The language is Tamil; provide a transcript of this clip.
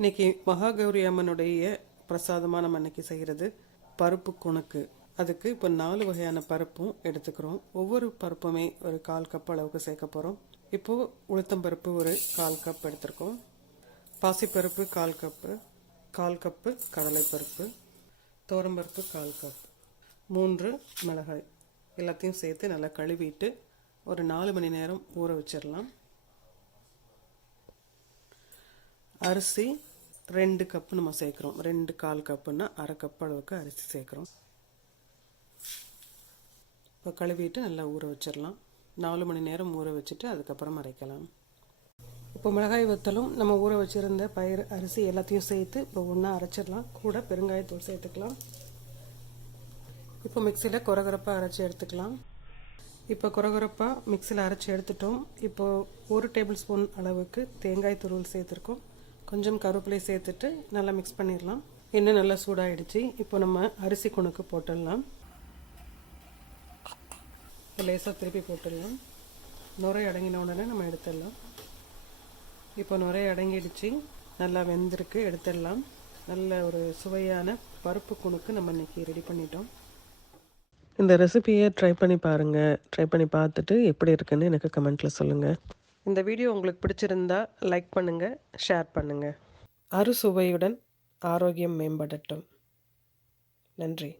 இன்னைக்கு மகாகௌரி அம்மனுடைய பிரசாதமாக நம்ம இன்னைக்கு செய்கிறது பருப்பு குணக்கு. அதுக்கு இப்போ நாலு வகையான பருப்பும் எடுத்துக்கிறோம். ஒவ்வொரு பருப்புமே ஒரு கால் கப் அளவுக்கு சேர்க்க போகிறோம் இப்போது உளுத்தம்பருப்பு ஒரு கால் கப் எடுத்திருக்கோம். பாசிப்பருப்பு கால் கப்பு கால் கப்பு கடலைப்பருப்பு தோரம்பருப்பு கால் கப் மூன்று மிளகாய் எல்லாத்தையும் சேர்த்து நல்லா கழுவிட்டு ஒரு நாலு மணி நேரம் ஊற வச்சிடலாம். அரிசி ரெண்டு கப்பு நம்ம சேர்க்குறோம். ரெண்டு கால் கப்புன்னா அரை கப் அளவுக்கு அரிசி சேர்க்குறோம். இப்போ கழுவிட்டு நல்லா ஊற வச்சிடலாம். நாலு மணி நேரம் ஊற வச்சுட்டு அதுக்கப்புறம் அரைக்கலாம். இப்போ மிளகாய் வத்தலும் நம்ம ஊற வச்சுருந்த பயிர் அரிசி எல்லாத்தையும் சேர்த்து இப்போ ஒன்றா அரைச்சிடலாம். கூட பெருங்காயத்தூள் சேர்த்துக்கலாம். இப்போ மிக்சியில் குறகுறப்பாக அரைச்சி எடுத்துக்கலாம். இப்போ குறகுறப்பாக மிக்சியில் அரைச்சி எடுத்துட்டோம். இப்போது ஒரு டேபிள் ஸ்பூன் அளவுக்கு தேங்காய் துருவல் சேர்த்துருக்கோம். கொஞ்சம் கருவேப்பிலை சேர்த்துட்டு நல்லா மிக்ஸ் பண்ணிடலாம். எண்ணெய் நல்லா சூடாயிடுச்சு. இப்போ நம்ம அரிசி குணுக்கு போட்டுடலாம். லேசாக திருப்பி போட்டுடலாம். நுரை அடங்கின உடனே நம்ம எடுத்துடலாம். இப்போ நுரை அடங்கிடுச்சு. நல்லா வெந்திருக்கு. எடுத்துடலாம். நல்ல ஒரு சுவையான பருப்பு குணுக்கு நம்ம இன்னைக்கு ரெடி பண்ணிட்டோம். இந்த ரெசிபியை ட்ரை பண்ணி பாருங்கள் ட்ரை பண்ணி பார்த்துட்டு எப்படி இருக்குன்னு எனக்கு கமெண்ட்டில் சொல்லுங்கள் இந்த வீடியோ உங்களுக்கு பிடிச்சிருந்தா லைக் பண்ணுங்கள் ஷேர் பண்ணுங்கள் அறுசுவையுடன் ஆரோக்கியம் மேம்படட்டும். நன்றி.